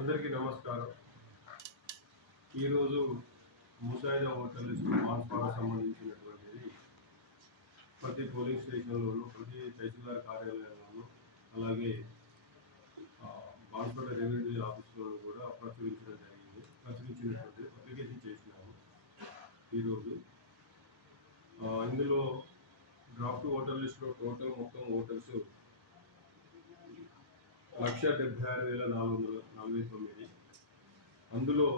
అందరికీ నమస్కారం. ఈరోజు ముసాయిదా ఓటర్ లిస్టు ట్రాన్స్ఫర్కి సంబంధించినటువంటిది ప్రతి పోలీస్ స్టేషన్లోనూ, ప్రతి తహసీల్దార్ కార్యాలయంలోనూ, అలాగే బాన్స్వాడ రెవెన్యూ ఆఫీస్లోనూ కూడా ప్రచురించినటువంటి అప్లికేషన్ చేసినాము. ఈరోజు ఇందులో డ్రాఫ్ట్ ఓటర్ లిస్టులో టోటల్ మొత్తం ఓటర్స్ 1,76,449. అందులో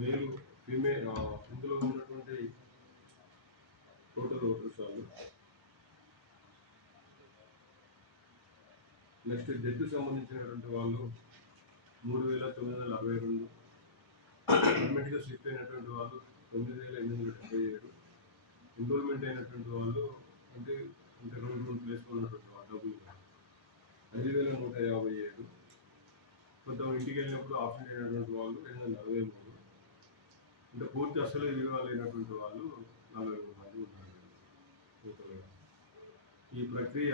మేల్ ఫీమేల్ ఇందులో ఉన్నటువంటి టోటల్ ఓటర్స్ వాళ్ళు. నెక్స్ట్ డెత్ సంబంధించినటువంటి వాళ్ళు 3,962. గవర్నమెంట్గా షిఫ్ట్ అయినటువంటి వాళ్ళు 9,877. ఎన్రోల్మెంట్ అయినటువంటి వాళ్ళు అంటే రెండు ప్లేస్లో ఉన్నటువంటి వాళ్ళు డబ్బులు 5,157. కొంతమంది ఇంటికి వెళ్ళినప్పుడు ఆప్షన్ అయినటువంటి వాళ్ళు 243. అంటే పూర్తి అసలు విలువ లేనటువంటి వాళ్ళు 43 మంది ఉన్నారు. ఈ ప్రక్రియ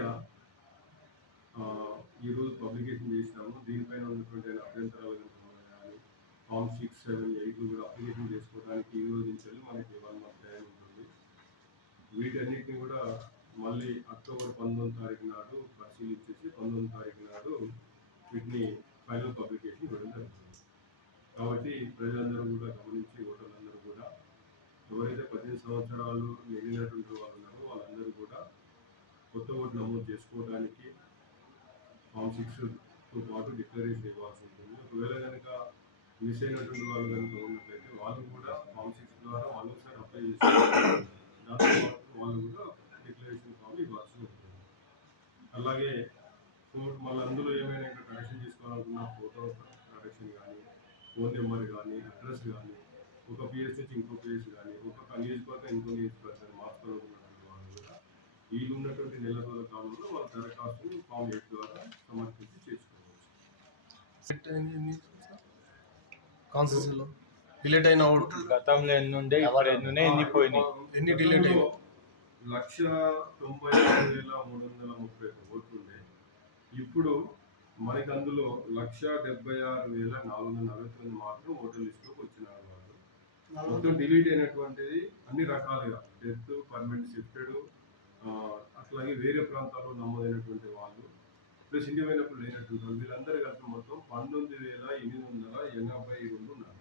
ఈరోజు పబ్లికేషన్ చేసినాము. దీనిపైన ఉన్నటువంటి అభ్యంతరాలు కానీ ఫామ్ 6, 7, 8 కూడా అప్లికేషన్ చేసుకోవడానికి ఈ రోజు నుంచి మనకి 1 month టైం ఉంటుంది. వీటన్నిటిని కూడా మళ్ళీ అక్టోబర్ 19వ తారీఖు నాడు పరిశీలించేసి 19వ తారీఖు నాడు వీటిని ఫైనల్ పబ్లికేషన్ ఇవ్వడం జరుగుతుంది. కాబట్టి ప్రజలందరూ కూడా గమనించి, ఓటర్లందరూ కూడా ఎవరైతే 18 సంవత్సరాలు నిండినటువంటి వాళ్ళు ఉన్నారో వాళ్ళందరూ కూడా కొత్త ఓటు నమోదు చేసుకోవడానికి ఫామ్ 6తో పాటు డిక్లరేషన్ ఇవ్వాల్సి ఉంటుంది. ఒకవేళ కనుక మిస్ అయినటువంటి వాళ్ళు కనుక ఉన్నట్లయితే వాళ్ళు కూడా ఫామ్ 6 ద్వారా మళ్ళొకసారి అప్లై చేసుకోవాలి. దాంతోపాటు వాళ్ళు కూడా డిక్లరేషన్ ఫామ్ ఇవ్వాల్సి ఉంటుంది. అలాగే మళ్ళీ అందులో ఏమైనా ఇంకా కరెక్షన్ చేసుకోవాలనుకున్న ఫోటో కరెక్షన్ కానీ, ఫోన్ నెంబర్ కానీ, అడ్రస్ కానీ, ఒక పిఎస్ నుంచి ఇంకో పిఎస్ కానీ, ఒక నియోజకవర్గం ఇంకో నియోజకవర్గాన్ని మార్చుకోవాలనుకున్నటువంటి వాళ్ళు కూడా వీళ్ళు ఉన్నటువంటి నెల రోజుల కాలంలో వాళ్ళ దరఖాస్తుని ఫామ్ 8 ద్వారా సమర్పించి చేసుకోవచ్చు. డిలీట్ అయిన గతంలో ఎన్ని ఉండే ఎన్ని పోయినాయి, ఎన్ని డిలీట్ అయినా 1,96,331 ఓట్లు ఉండే. ఇప్పుడు మనకి అందులో 1,76,449 మాత్రం ఓటర్ లిస్టులోకి వచ్చిన వాళ్ళు. మొత్తం డిలీట్ అయినటువంటిది అన్ని రకాలుగా డెత్, పర్మనెంట్ షిఫ్టెడ్, అట్లాగే వేరే ప్రాంతాల్లో నమోదైనటువంటి వాళ్ళు, ప్లస్ ఇండియా లేనటువంటి వాళ్ళు, వీళ్ళందరూ కలిపి మొత్తం 19,882 ఉన్నారు.